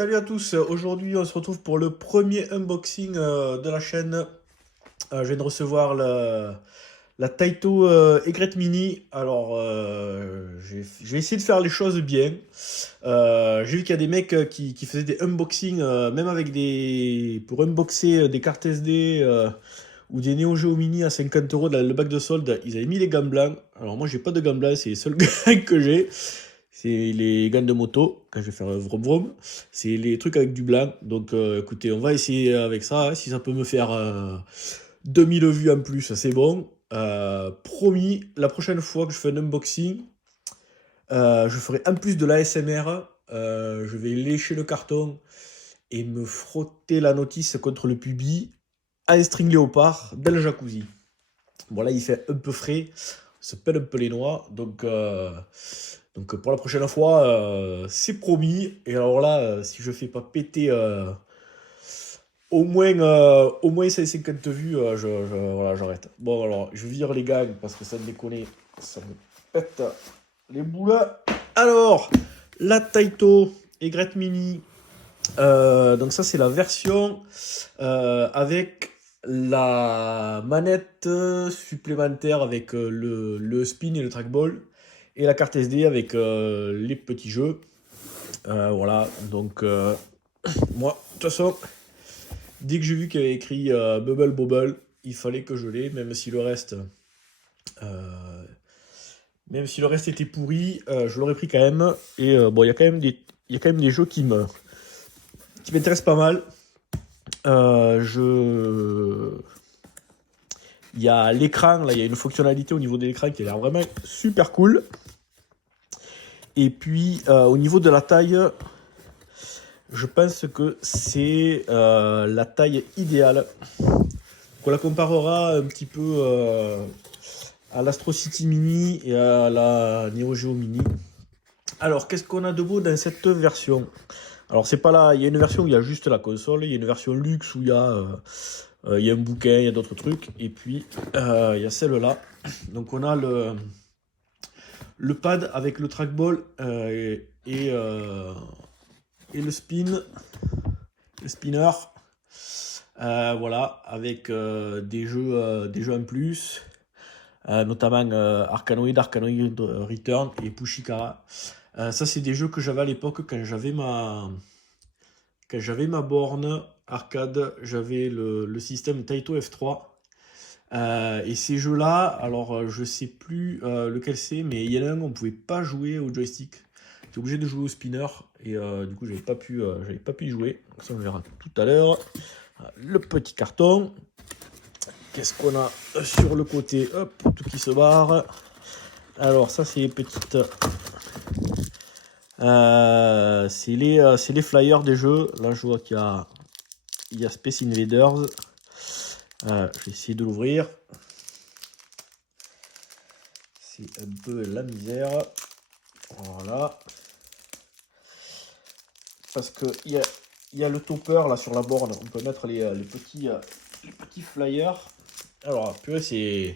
Salut à tous, aujourd'hui on se retrouve pour le premier unboxing de la chaîne. Je viens de recevoir la Taito Aigrette Mini. Alors je vais essayer de faire les choses bien. J'ai vu qu'il y a des mecs qui faisaient des unboxings, même avec pour unboxer des cartes SD ou des Neo Geo Mini à 50 € dans le bac de solde. Ils avaient mis les gants blancs. Alors moi j'ai pas de gants blancs, c'est les seuls gants que j'ai. C'est les gants de moto, quand je vais faire vroom vroom. C'est les trucs avec du blanc. Donc écoutez, on va essayer avec ça, hein. Si ça peut me faire 2000 vues en plus, c'est bon. Promis, la prochaine fois que je fais un unboxing, je ferai en plus de l'ASMR. Je vais lécher le carton et me frotter la notice contre le pubis en string léopard dans le jacuzzi. Bon là il fait un peu frais, on se pèle un peu les noix, donc pour la prochaine fois, c'est promis. Et alors là, si je fais pas péter au moins 150 vues, voilà, j'arrête. Bon alors, je vire les gags parce que ça me déconne, ça me pète les boules. Alors, la Taito Aigrette Mini. Donc ça c'est la version avec la manette supplémentaire avec le spin et le trackball et la carte SD avec les petits jeux. Voilà, donc moi de toute façon dès que j'ai vu qu'il y avait écrit Bubble Bobble, il fallait que je l'ai, euh, même si le reste était pourri, je l'aurais pris quand même. Et bon, il y a quand même des jeux qui m'intéressent pas mal. Il y a l'écran, là, il y a une fonctionnalité au niveau de l'écran qui a l'air vraiment super cool. Et puis, au niveau de la taille, je pense que c'est la taille idéale. On la comparera un petit peu à l'Astro City Mini et à la Neo Geo Mini. Alors, qu'est-ce qu'on a de beau dans cette version? Alors, c'est pas là, il y a une version où il y a juste la console, il y a une version luxe où il y a un bouquin, il y a d'autres trucs, et puis il y a celle-là. Donc, on a le pad avec le trackball et le spinner. Voilà, avec des jeux en plus. Notamment Arkanoid Return et Pushikara. Ça, c'est des jeux que j'avais à l'époque quand j'avais ma borne arcade. J'avais le système Taito F3. Et ces jeux-là, alors je sais plus lequel c'est, mais il y en a un où on pouvait pas jouer au joystick. J'étais obligé de jouer au spinner et du coup j'avais pas pu y jouer. Donc ça on verra tout à l'heure. Le petit carton. Qu'est-ce qu'on a sur le côté? Hop, tout qui se barre. Alors ça c'est les petites... c'est les flyers des jeux. Là je vois qu'il y a Space Invaders. Je vais essayer de l'ouvrir. C'est un peu la misère. Voilà. Parce que il y a le topper là sur la borne. On peut mettre les petits flyers. Alors, purée, c'est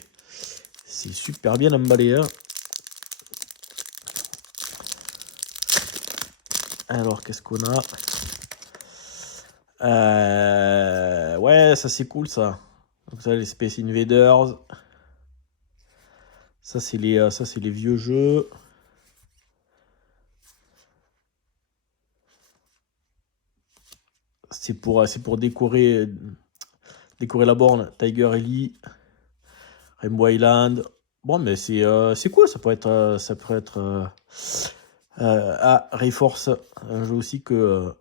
super bien emballé, hein. Alors, qu'est-ce qu'on a? Ouais, ça c'est cool ça. Donc ça, les Space Invaders. Ça c'est les vieux jeux. C'est pour décorer la borne. Tiger Ellie, Rainbow Island. Bon, mais c'est cool. Ça peut être Rayforce, un jeu aussi que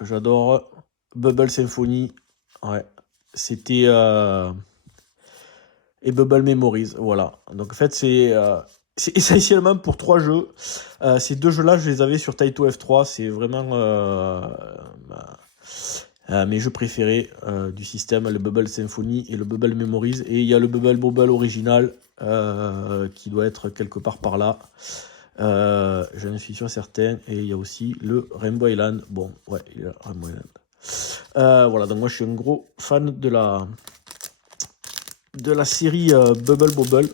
j'adore. Bubble Symphony, ouais, c'était et Bubble Memories, voilà. Donc en fait c'est essentiellement pour 3 jeux. Ces 2 jeux-là, je les avais sur Taito F3. C'est vraiment mes jeux préférés du système, le Bubble Symphony et le Bubble Memories. Et il y a le Bubble Bobble original qui doit être quelque part par là. Je ne suis sûr certain. Et il y a aussi le Rainbow Island. Bon, ouais, il y a Rainbow Island. Voilà, donc moi je suis un gros fan de la série Bubble Bobble,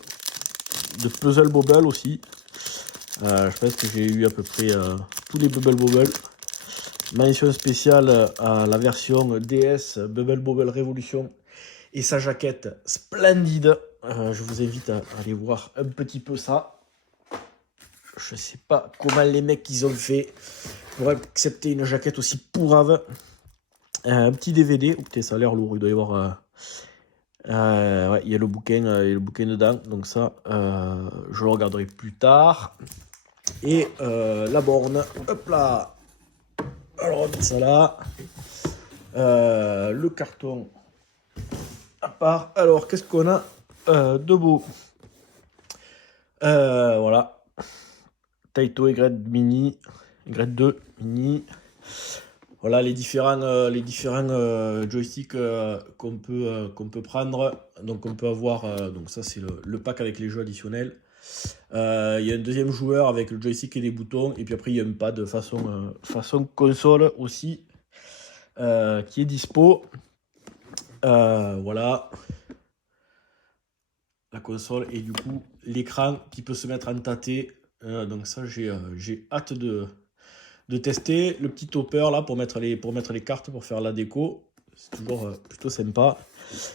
de Puzzle Bobble aussi. Je pense que j'ai eu à peu près tous les Bubble Bobble. Mention spéciale à la version DS Bubble Bobble Revolution et sa jaquette splendide. Je vous invite à aller voir un petit peu ça. Je sais pas comment les mecs ils ont fait pour accepter une jaquette aussi pourrave. Un petit DVD. Écoutez, ça a l'air lourd. Il doit y avoir. Ouais, il y a le bouquin dedans. Donc ça, je le regarderai plus tard. Et la borne. Hop là. Alors, on va mettre ça là. Le carton à part. Alors, qu'est-ce qu'on a de beau? Voilà. Taito Y Mini. Y2 Mini. Voilà les différents joysticks qu'on peut prendre. Donc on peut avoir, donc ça c'est le pack avec les jeux additionnels. Il y a un deuxième joueur avec le joystick et les boutons. Et puis après il y a un pad façon console aussi qui est dispo. Voilà. La console et du coup l'écran qui peut se mettre en tâté. Donc ça j'ai hâte de tester le petit topper là pour mettre les cartes pour faire la déco. C'est toujours plutôt sympa.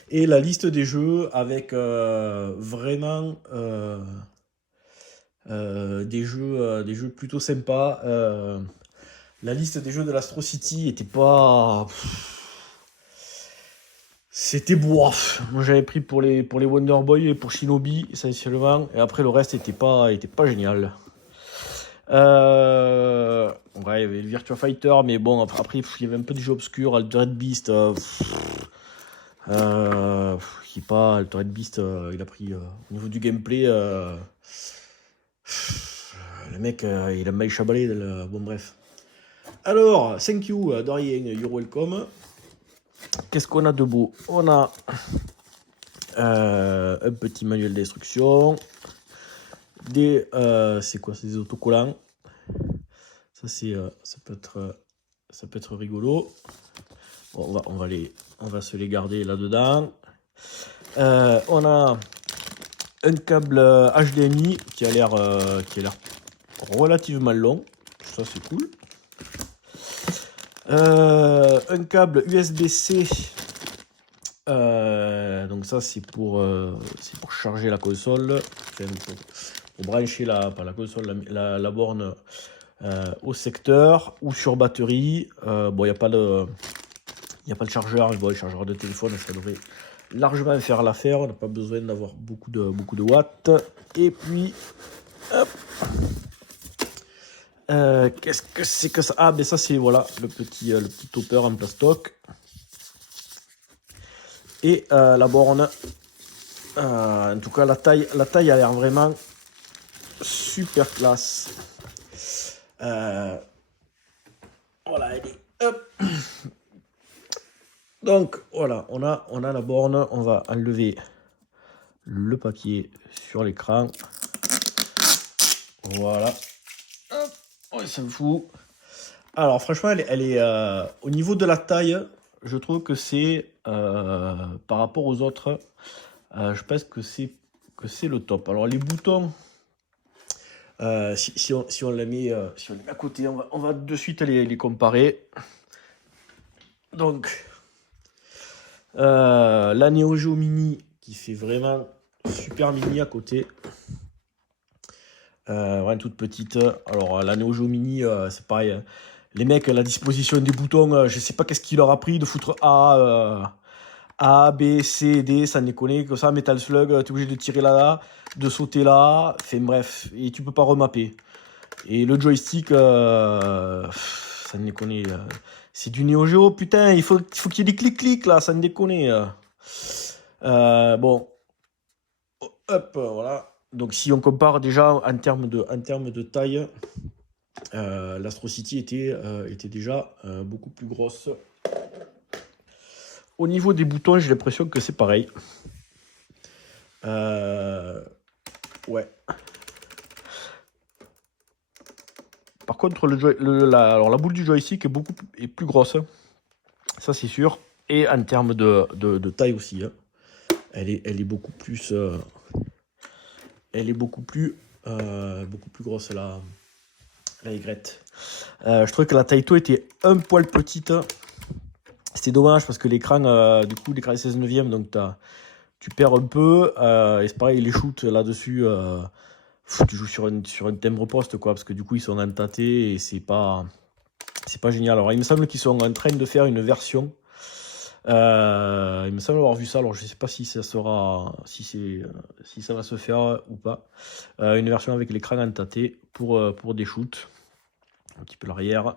Et la liste des jeux avec vraiment des jeux plutôt sympas. La liste des jeux de l'Astro City était pas. C'était bof. Moi j'avais pris pour les Wonder Boy et pour Shinobi essentiellement. Et après le reste était pas génial. Ouais, il y avait le Virtua Fighter, mais bon, après, il y avait un peu de jeux obscurs. Altered Beast, je sais pas, Altered Beast, il a pris au niveau du gameplay. Le mec, il a mal chabalé. Bon, bref. Alors, thank you, Dorien, you're welcome. Qu'est-ce qu'on a de beau? On a un petit manuel d'instruction. C'est quoi? C'est des autocollants. Ça, ça peut être rigolo. Bon, on va se les garder là-dedans. On a un câble HDMI qui a l'air relativement long. Ça, c'est cool. Un câble USB-C. Donc ça, c'est pour charger la console. Enfin, pour brancher pas la console, la borne au secteur ou sur batterie. Bon, il n'y a pas le chargeur. Bon, le chargeur de téléphone, ça devrait largement faire l'affaire. On n'a pas besoin d'avoir beaucoup de watts. Et puis, hop. Qu'est-ce que c'est que ça? Ah, ben ça, c'est voilà, le petit topper en plastoc. Et la borne. En tout cas, la taille a l'air vraiment super classe. Voilà, elle est. Hop. Donc voilà, on a la borne. On va enlever le papier sur l'écran. Voilà. Hop, on s'en fout. Alors franchement, elle est au niveau de la taille, je trouve que c'est par rapport aux autres, je pense que c'est le top. Alors les boutons, si on les met à côté, on va de suite les comparer. Donc la Neo Geo Mini qui fait vraiment super mini à côté. Ouais, toute petite. Alors la Neo Geo Mini, c'est pareil. Les mecs, la disposition des boutons, je sais pas qu'est-ce qu'il leur a pris de foutre A, B, C, D, ça ne déconne que ça. Metal Slug, t'es obligé de tirer là, de sauter là. Enfin bref, et tu peux pas remapper. Et le joystick, ça ne déconne. C'est du Neo Geo, putain, il faut qu'il y ait des clics-clics là, ça ne déconne. Bon, hop, voilà. Donc si on compare déjà en termes de taille, l'Astro City était déjà beaucoup plus grosse. Au niveau des boutons, j'ai l'impression que c'est pareil. Ouais. Par contre, la boule du joystick est plus grosse. Ça, c'est sûr. Et en termes de taille aussi. Hein. Elle est beaucoup plus... elle est beaucoup plus grosse, la aigrette. Je trouvais que la Taito était un poil petite. C'était dommage parce que l'écran, du coup, l'écran est 16 neuvième, donc tu perds un peu. Et c'est pareil, les shoots là-dessus, tu joues sur un timbre poste, quoi, parce que du coup, ils sont entâtés et c'est pas génial. Alors, il me semble qu'ils sont en train de faire une version. Il me semble avoir vu ça, alors je sais pas si ça sera, si ça va se faire ou pas. Une version avec l'écran entâté pour des shoots. Un petit peu l'arrière.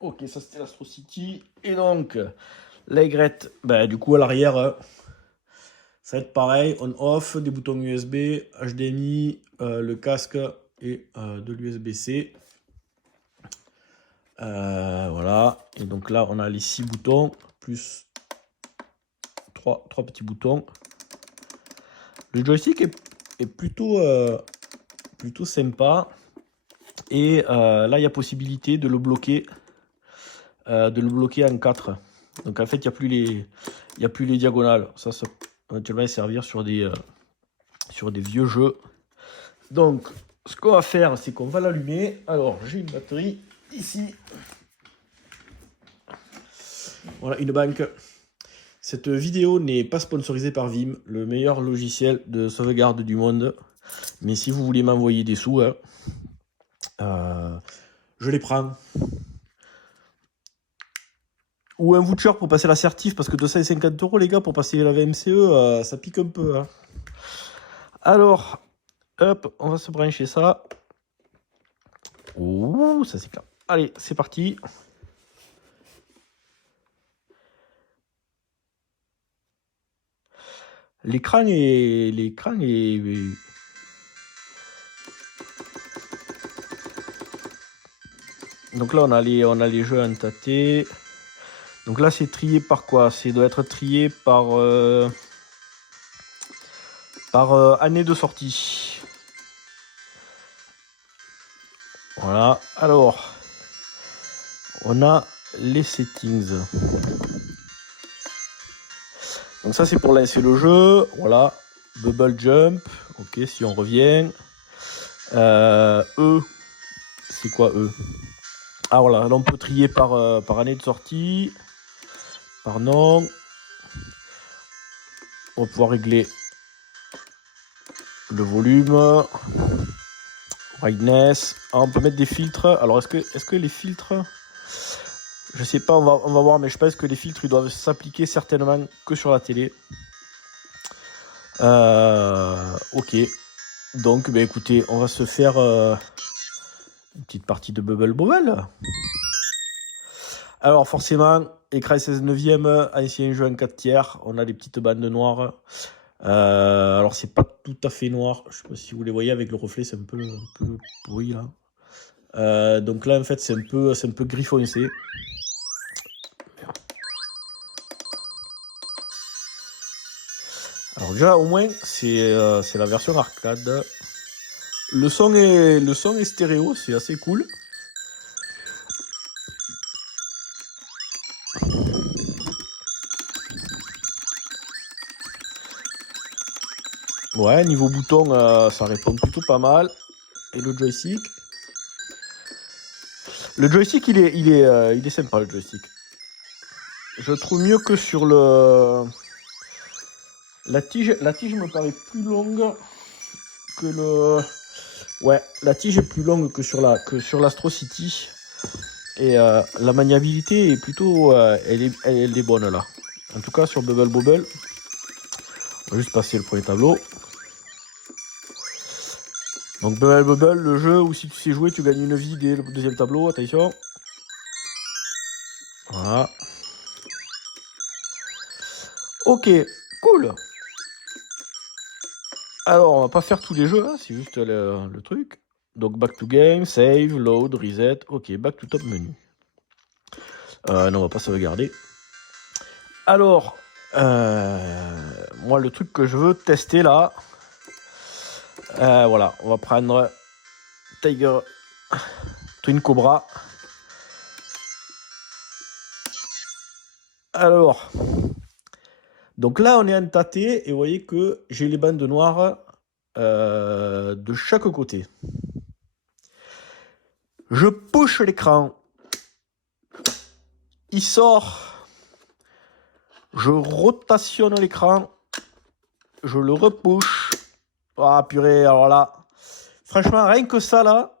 Ok, ça c'était l'Astro City. Et donc, l'aigrette, bah, du coup à l'arrière, ça va être pareil, on-off, des boutons USB, HDMI, le casque et de l'USB-C. Voilà, et donc là on a les 6 boutons, plus 3 petits boutons. Le joystick est plutôt sympa. Et là il y a possibilité de le bloquer en 4. Donc en fait il n'y a plus les diagonales. Ça va éventuellement servir sur des vieux jeux. Donc ce qu'on va faire, c'est qu'on va l'allumer. Alors j'ai une batterie ici. Voilà, une banque. Cette vidéo n'est pas sponsorisée par Vim, le meilleur logiciel de sauvegarde du monde. Mais si vous voulez m'envoyer des sous, je les prends. Ou un voucher pour passer l'assertif, parce que 250 € les gars, pour passer la VMCE, ça pique un peu. Hein. Alors, hop, on va se brancher ça. Ouh, ça c'est clair. Allez, c'est parti. L'écran est... Donc là, on a les jeux entâtés. Donc là, c'est trié par quoi? C'est doit être trié par année de sortie. Voilà. Alors, on a les settings. Donc ça, c'est pour lancer le jeu. Voilà. Bubble Jump. Ok, si on revient. E. C'est quoi E? Ah voilà, là on peut trier par année de sortie. Par nom. On va pouvoir régler le volume. Brightness. Ah, on peut mettre des filtres. Alors est-ce que les filtres... Je sais pas, on va voir, mais je pense que les filtres ils doivent s'appliquer certainement que sur la télé. Ok. Donc, bah, écoutez, on va se faire une petite partie de Bubble Bobble. Alors, forcément, écran 16 neuvième, ancien jeu en 4 tiers. On a des petites bandes noires. Alors, c'est pas tout à fait noir. Je sais pas si vous les voyez avec le reflet, c'est un peu pourri là. Donc là, en fait, c'est un peu gris foncé. Alors déjà, au moins, c'est la version arcade. Le son est stéréo, c'est assez cool. Ouais, niveau bouton, ça répond plutôt pas mal. Et le joystick. Le joystick, il est sympa, le joystick. Je trouve mieux que sur le... La tige me paraît plus longue que le... Ouais, la tige est plus longue que sur l'Astro City. Et la maniabilité est plutôt... elle est bonne là. En tout cas, sur Bubble Bobble. On va juste passer le premier tableau. Donc Bubble Bobble, le jeu où si tu sais jouer, tu gagnes une vie dès le deuxième tableau. Attention. Voilà. Ok, cool. Alors, on va pas faire tous les jeux, hein, c'est juste le truc. Donc, back to game, save, load, reset. Ok, back to top menu. Non, on va pas sauvegarder. Alors, moi, le truc que je veux tester là, voilà, on va prendre Tiger Twin Cobra. Alors, donc là, on est en tâté et vous voyez que j'ai les bandes noires de chaque côté. Je push l'écran. Il sort. Je rotationne l'écran. Je le repush. Ah purée, alors là. Franchement, rien que ça là.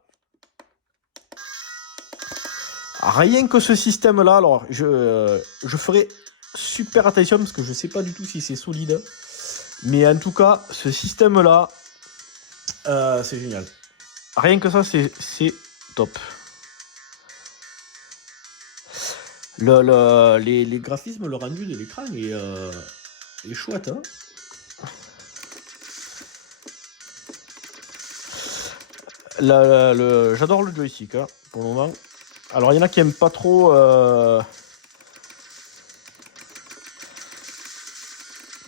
Rien que ce système-là, alors je ferai super attention parce que je ne sais pas du tout si c'est solide. Mais en tout cas, ce système-là, c'est génial. Rien que ça, c'est top. Les graphismes, le rendu de l'écran est chouette. Hein. J'adore le joystick hein, pour le moment. Alors, il y en a qui n'aiment pas trop...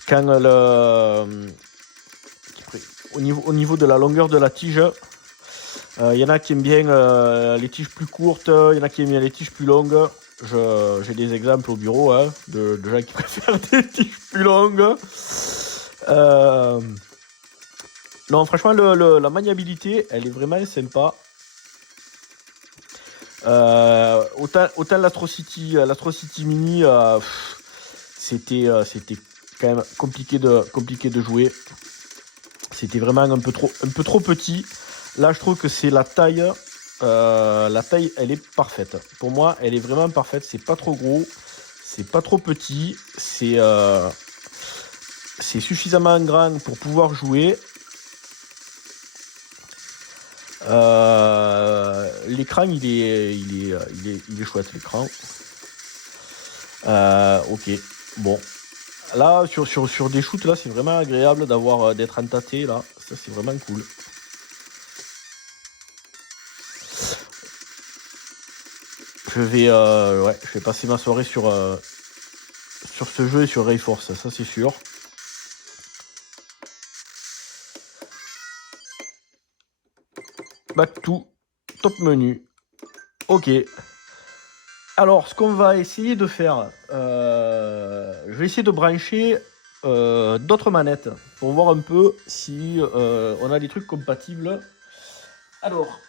quand au niveau de la longueur de la tige, il y en a qui aiment bien les tiges plus courtes, il y en a qui aiment bien les tiges plus longues. J'ai des exemples au bureau hein, de gens qui préfèrent des tiges plus longues. Non, franchement, la maniabilité, elle est vraiment sympa. Autant l'Atrocity Mini, c'était quand même compliqué de jouer. C'était vraiment un peu trop petit. Là, je trouve que c'est la taille. La taille, elle est parfaite. Pour moi, elle est vraiment parfaite. C'est pas trop gros, c'est pas trop petit. C'est suffisamment grand pour pouvoir jouer. L'écran, il est chouette, l'écran. Ok, bon. Là, sur des shoots, là, c'est vraiment agréable d'être entâté, là. Ça, c'est vraiment cool. Je vais passer ma soirée sur ce jeu et sur Rayforce, ça, c'est sûr. Back to top menu. Ok. Alors, ce qu'on va essayer de faire, je vais essayer de brancher d'autres manettes pour voir un peu si on a des trucs compatibles. Alors,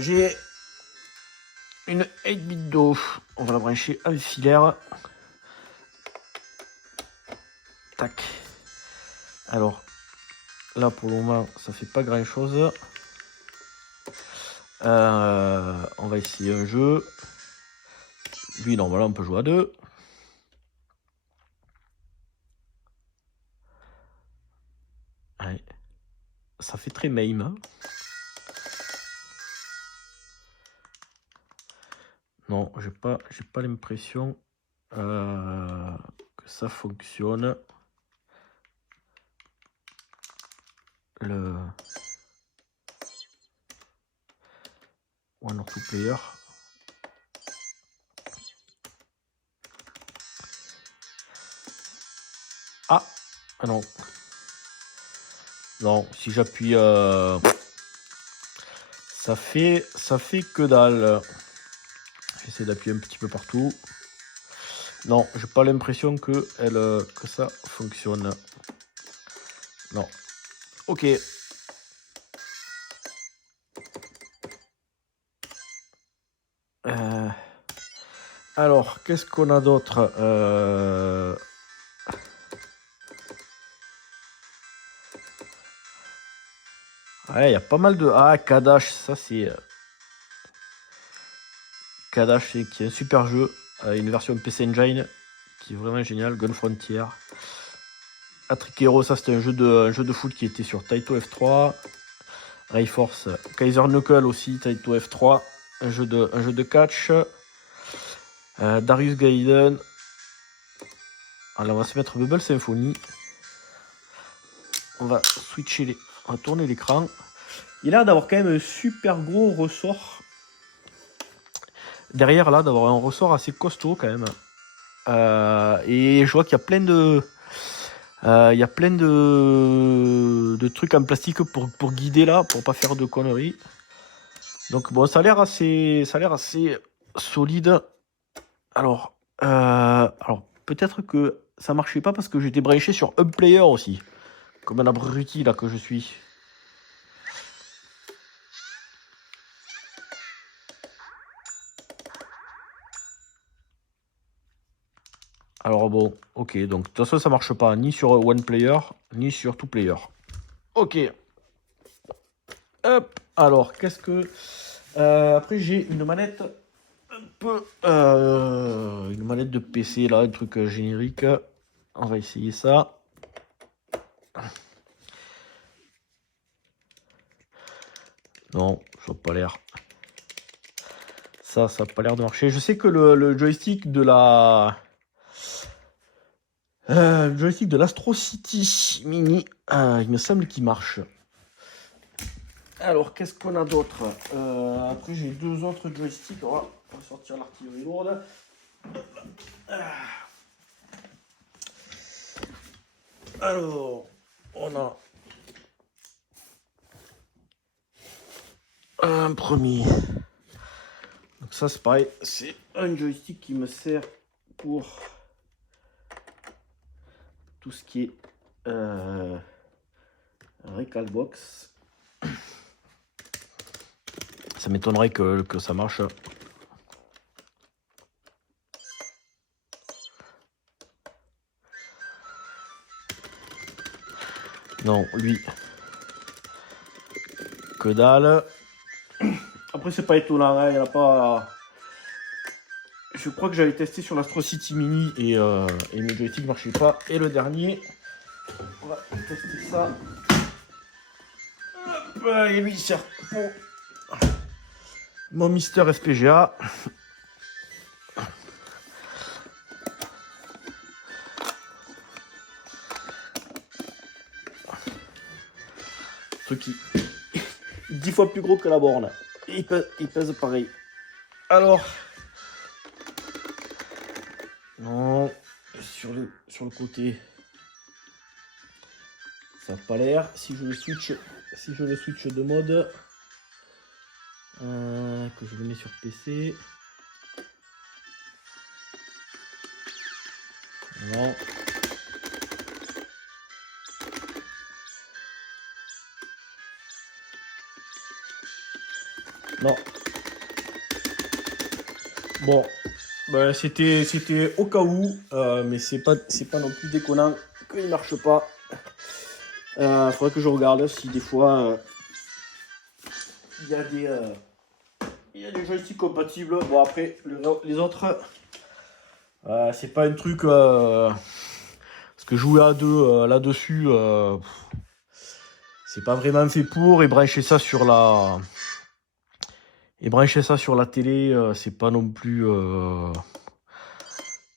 j'ai une 8-bit DO. On va la brancher en filaire. Tac. Alors, là pour le moment, ça fait pas grand chose. On va essayer un jeu. Lui, normalement, on peut jouer à 2. Ouais. Ça fait très MAME. Hein. Non, j'ai pas l'impression que ça fonctionne. Le One or Two Player. Ah non. Non, si j'appuie, ça fait que dalle. J'essaie d'appuyer un petit peu partout. Non, j'ai pas l'impression que ça fonctionne. Non. Ok. Alors, qu'est-ce qu'on a d'autre Ouais, il y a pas mal de... Ah, Kadash, ça c'est... Kadash, qui est un super jeu. Une version PC Engine qui est vraiment génial. Gun Frontier. Atric Hero, ça c'était un jeu de foot qui était sur Taito F3. Rayforce. Kaiser Knuckle aussi, Taito F3. Un jeu de catch. Darius Gaiden. Alors on va se mettre Bubble Symphony. On va switcher on va tourner l'écran. Il a l'air d'avoir quand même un super gros ressort. Derrière là, d'avoir un ressort assez costaud quand même. Et je vois qu'il y a plein de... de trucs en plastique pour guider là, pour pas faire de conneries. Donc bon, ça a l'air assez solide. Alors peut-être que ça marchait pas parce que j'étais branché sur Hub Player aussi. Comme un abruti là que je suis. Alors bon, ok, donc de toute façon ça marche pas ni sur One Player, ni sur Two Player. Ok. Hop, alors qu'est-ce que... après j'ai une manette un peu... une manette de PC là, un truc générique. On va essayer ça. Non, ça n'a pas l'air... Ça n'a pas l'air de marcher. Je sais que le joystick de la... le joystick de l'Astro City Mini, il me semble qu'il marche. Alors, qu'est-ce qu'on a d'autre? Après, j'ai deux autres joysticks. On va sortir l'artillerie lourde. Alors, on a un premier. Donc ça, c'est pareil. C'est un joystick qui me sert pour tout ce qui est Recalbox. Ça m'étonnerait que ça marche. Non, lui, que dalle. Après, c'est pas étonnant, hein, il n'y en a pas... Je crois que j'avais testé sur l'Astro City Mini et mes joysticks ne marchaient pas. Et le dernier, on va tester ça. Hop, et lui, il sert pour mon Mister SPGA. Truc qui 10 fois plus gros que la borne. Et il pèse pareil. Alors, non, sur le côté, ça n'a pas l'air. Si je le switch de mode, que je le mets sur PC, non. Non. Bon, ben, c'était au cas où, mais c'est pas non plus déconnant qu'il marche pas. Faudrait que je regarde si des fois il y a des joysticks compatibles. Bon, après les autres, c'est pas un truc parce que jouer à deux là-dessus, c'est pas vraiment fait pour. Et brancher ça sur la télé, c'est pas non plus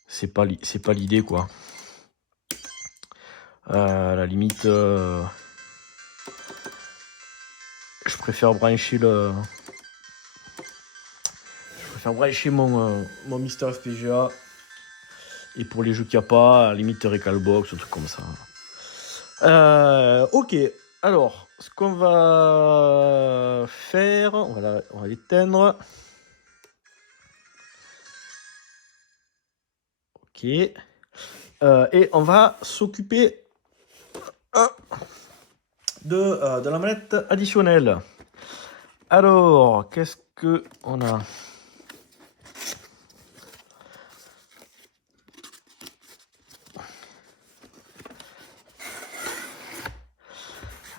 c'est pas l'idée, quoi. À la limite, je préfère brancher mon Mister FPGA, et pour les jeux qu'il n'y a pas, à la limite Recalbox, un truc comme ça. Ok, alors ce qu'on va faire, on va l'éteindre. Ok, et on va s'occuper de la manette additionnelle. Alors, qu'est-ce que on a?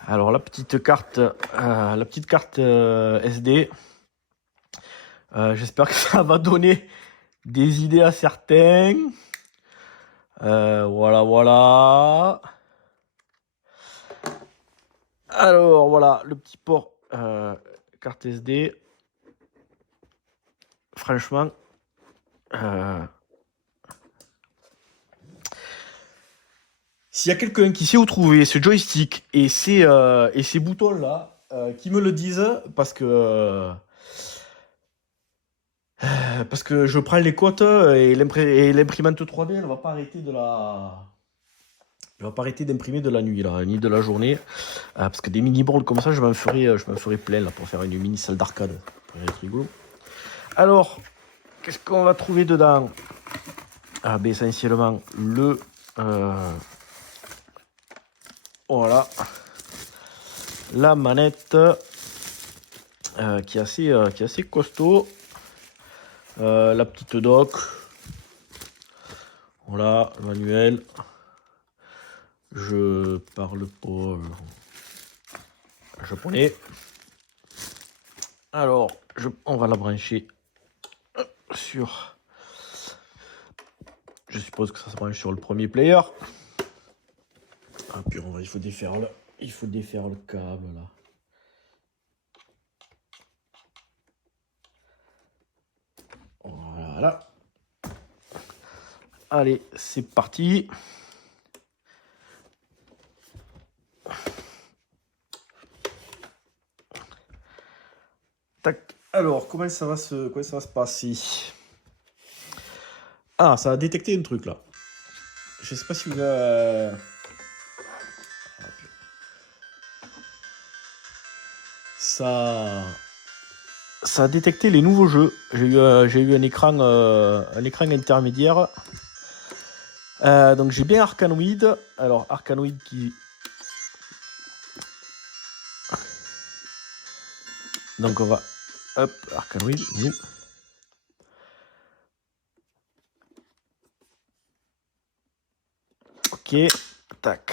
Alors, la petite carte SD. J'espère que ça va donner des idées à certains. Voilà. Alors, voilà, le petit port carte SD. Franchement, s'il y a quelqu'un qui sait où trouver ce joystick et ces boutons-là, qui me le disent, parce que je prends les cotes et l'imprimante 3D, elle va pas arrêter d'imprimer de la nuit là, ni de la journée, parce que des mini boards comme ça, je m'en ferai plein là pour faire une mini salle d'arcade. Ça pourrait être rigolo. Alors, qu'est-ce qu'on va trouver dedans? Essentiellement le voilà, la manette qui est assez costaud. La petite dock. Voilà, le manuel. Je parle pas japonais. Alors, on va la brancher sur... Je suppose que ça se branche sur le premier player. Ah, puis il faut défaire le câble là. Voilà. Allez, c'est parti. Tac. Alors, comment ça va se passer? Ah, ça a détecté un truc là. Je sais pas si vous avez... Ça a détecté les nouveaux jeux. J'ai eu un écran intermédiaire. Donc j'ai bien Arkanoid. Alors Arkanoid qui... Donc on va... Hop, Arkanoid, nous. Ok, tac.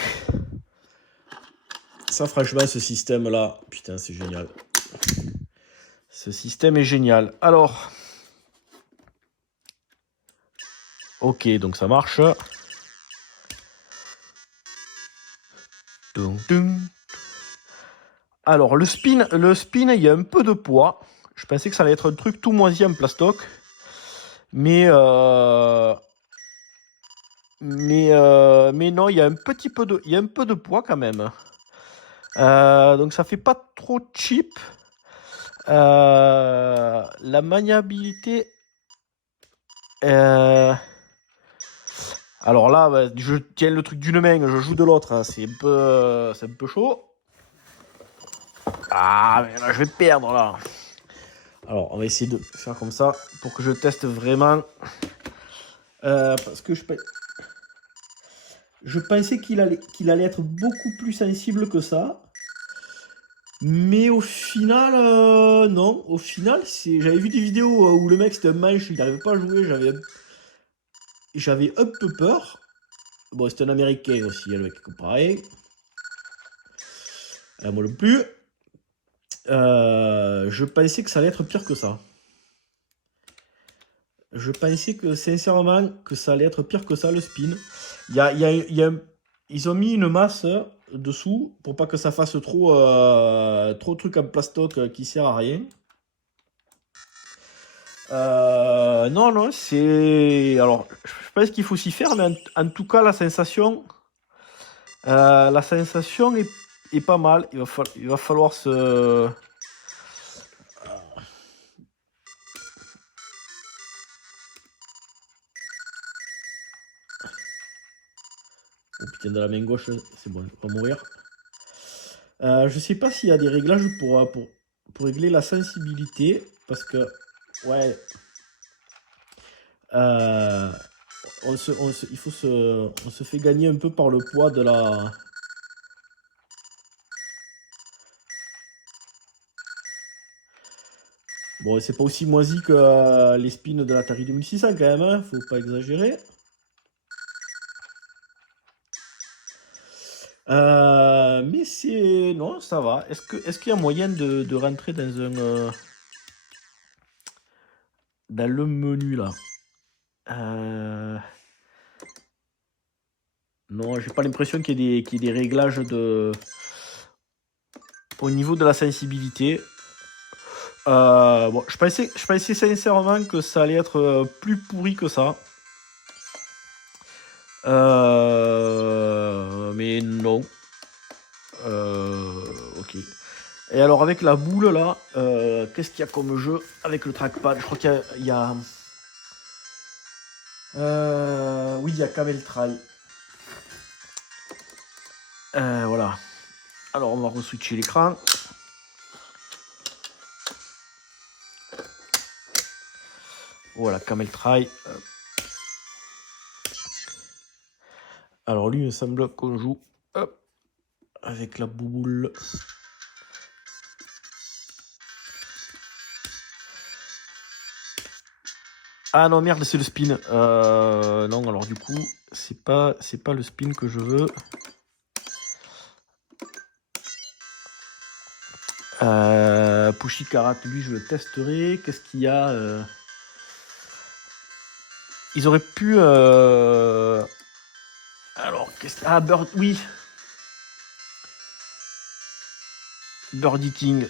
Ça franchement ce système là, putain c'est génial. Ce système est génial. Alors... Ok, donc ça marche. Alors le spin, il y a un peu de poids. Je pensais que ça allait être un truc tout moisi en plastoc. Mais non, il y a un peu de poids quand même. Donc ça fait pas trop cheap. La maniabilité. Alors là, bah, je tiens le truc d'une main, je joue de l'autre. Hein, c'est un peu chaud. Ah, mais là, je vais perdre là. Alors, on va essayer de faire comme ça pour que je teste vraiment. Parce que je pensais qu'il allait être beaucoup plus sensible que ça. Mais au final, non. Au final, j'avais vu des vidéos où le mec c'était un manche, il n'arrivait pas à jouer. J'avais un peu peur. Bon, c'était un américain aussi, le mec, pareil. Moi non plus. Je pensais que ça allait être pire que ça. Je pensais que, sincèrement, que ça allait être pire que ça, le spin. Ils ont mis une masse dessous pour pas que ça fasse trop de trucs en plastoc qui sert à rien. Non, c'est... Alors, je pense qu'il faut s'y faire, mais en tout cas, la sensation est pas mal. Il va falloir se... Oh putain, de la main gauche, c'est bon, je vais pas mourir. Je sais pas s'il y a des réglages pour régler la sensibilité, parce que, ouais, on se fait gagner un peu par le poids de la... Bon, c'est pas aussi moisi que les spins de l'Atari 2600 quand même, hein, faut pas exagérer. Mais c'est... Non, ça va. Est-ce qu'il y a moyen de rentrer dans le menu là? Non, j'ai pas l'impression qu'il y ait des réglages au niveau de la sensibilité. Bon, je pensais sincèrement que ça allait être plus pourri que ça. Mais non. Ok. Et alors avec la boule là, qu'est-ce qu'il y a comme jeu avec le trackpad? Je crois qu'il y a... Oui, il y a Camel Try. Voilà. Alors on va re-switcher l'écran. Voilà, Camel Try. Alors lui, il me semble qu'on joue avec la boule. Ah non, merde, c'est le spin. Non, alors du coup, c'est pas le spin que je veux. Pushikarat, lui, je le testerai. Qu'est-ce qu'il y a Ils auraient pu... Alors, qu'est-ce... Ah, Bird... Oui. Birdie King.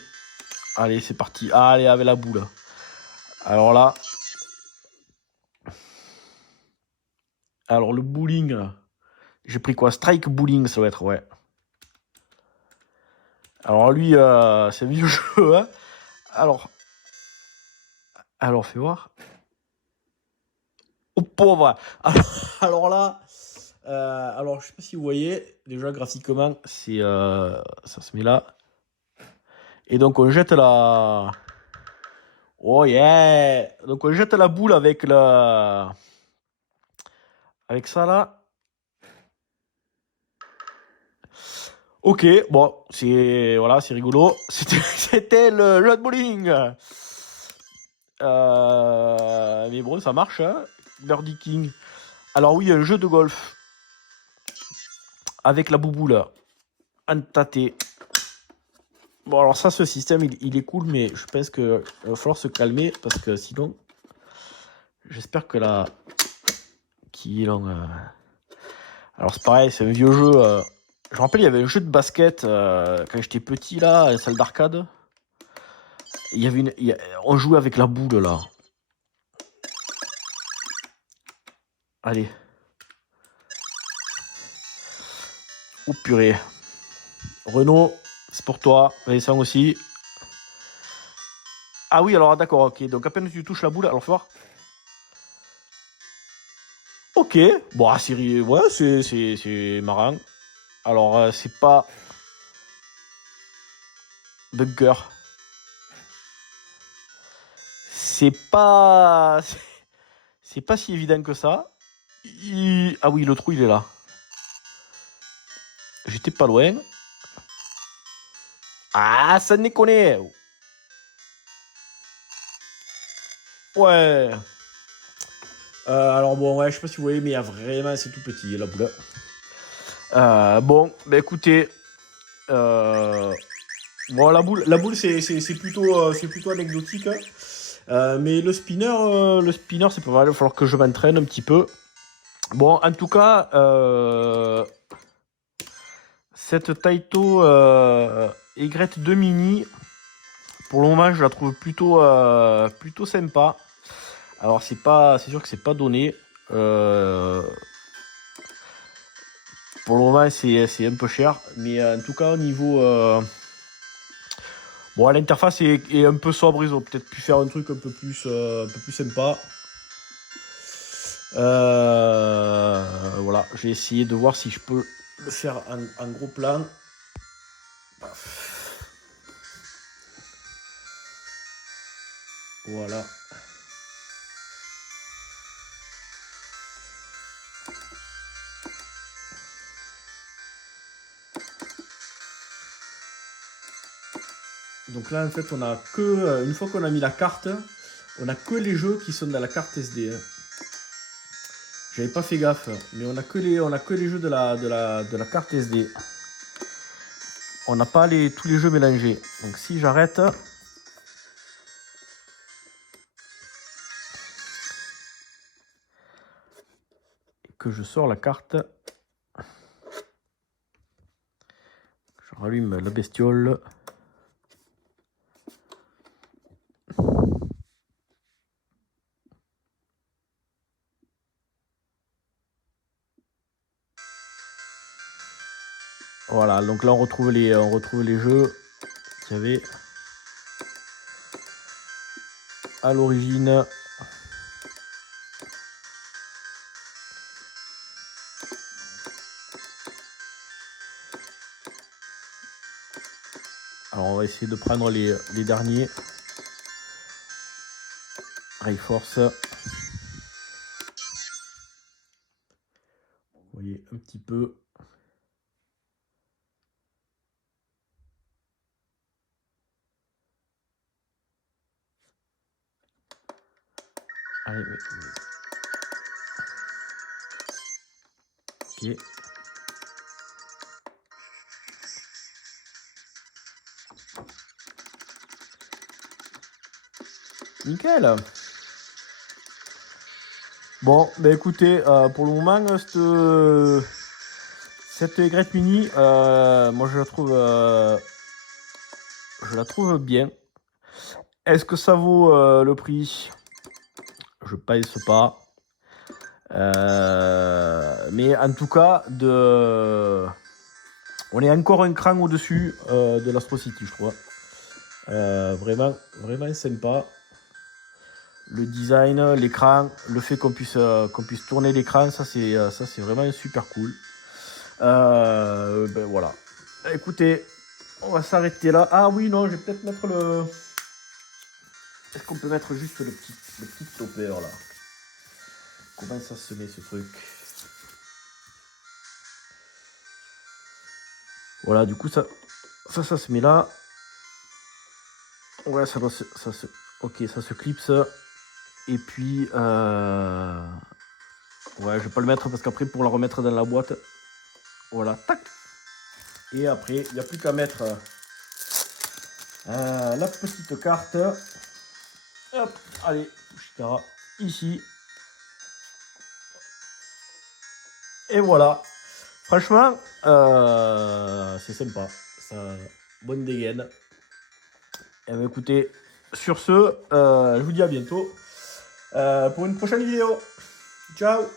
Allez, c'est parti. Allez, avec la boule. Alors là... Alors, le bowling, là. J'ai pris quoi? Strike bowling, ça doit être, ouais. Alors lui, c'est un vieux jeu, hein. Alors, fais voir. Oh pauvre. Alors là, alors je sais pas si vous voyez, déjà graphiquement, c'est ça se met là. Et donc on jette la. Oh yeah. Donc on jette la boule avec la. Avec ça là. Ok, bon, c'est voilà, c'est rigolo. C'était le jeu de bowling. Mais bon, ça marche, hein. Birdie King. Alors oui, un jeu de golf avec la bouboule. Un tâté. Bon, alors ça, ce système, il est cool, mais je pense qu'il va falloir se calmer parce que sinon, j'espère que là, qui est Alors c'est pareil, c'est un vieux jeu. Je me rappelle, il y avait un jeu de basket quand j'étais petit là, à la salle d'arcade. Il y avait on jouait avec la boule là. Allez. Oh purée. Renaud, c'est pour toi. Vincent aussi. Ah oui, alors d'accord, ok. Donc à peine tu touches la boule, alors fais voir. Ok. Bon, ouais, c'est marrant. Alors c'est pas bunker. C'est pas. C'est pas si évident que ça. Ah oui, le trou, il est là. J'étais pas loin. Ah, ça déconne. Ouais. Alors bon, ouais, je sais pas si vous voyez, mais il y a vraiment, c'est tout petit, la boule. Bon, bah écoutez. Bon, la boule c'est plutôt anecdotique, hein. Mais le spinner, c'est pas mal. Il va falloir que je m'entraîne un petit peu. Bon, en tout cas, cette Taito Aigrette 2 Mini, pour le moment, je la trouve plutôt sympa. Alors, c'est sûr que c'est pas donné. Pour le moment, c'est un peu cher. Mais en tout cas, au niveau. Bon, l'interface est un peu sobre. Ils ont peut-être pu faire un truc un peu plus sympa. Voilà, j'ai essayé de voir si je peux le faire en gros plan. Voilà. Donc là, en fait, on a que. Une fois qu'on a mis la carte, on a que les jeux qui sont dans la carte SD. J'avais pas fait gaffe, mais on a que les jeux de la carte SD. On n'a pas tous les jeux mélangés. Donc si j'arrête. Que je sors la carte. Je rallume la bestiole. Voilà, donc là on retrouve les jeux qu'il y avait à l'origine. Alors on va essayer de prendre les derniers. Rayforce. Vous voyez un petit peu. Allez, ok. Nickel. Bon, bah écoutez, pour le moment, cette aigrette mini, moi je la trouve bien. Est-ce que ça vaut le prix? Je pense pas. Mais en tout cas, on est encore un cran au-dessus de l'Astro City, je trouve. Vraiment, vraiment sympa. Le design, l'écran, le fait qu'on puisse tourner l'écran, ça c'est vraiment super cool. Ben voilà. Écoutez, on va s'arrêter là. Ah oui, non, je vais peut-être mettre le... Est-ce qu'on peut mettre juste le petit topper là? Comment ça se met ce truc? Voilà, du coup ça se met là. Ouais, ça se... Ok, ça se clipse. Et puis... Ouais, je vais pas le mettre parce qu'après pour la remettre dans la boîte... Voilà, tac. Et après, il n'y a plus qu'à mettre la petite carte. Hop, allez, ici. Et voilà. Franchement, c'est sympa. Ça, bonne dégaine. Et bien, écoutez, sur ce, je vous dis à bientôt pour une prochaine vidéo. Ciao.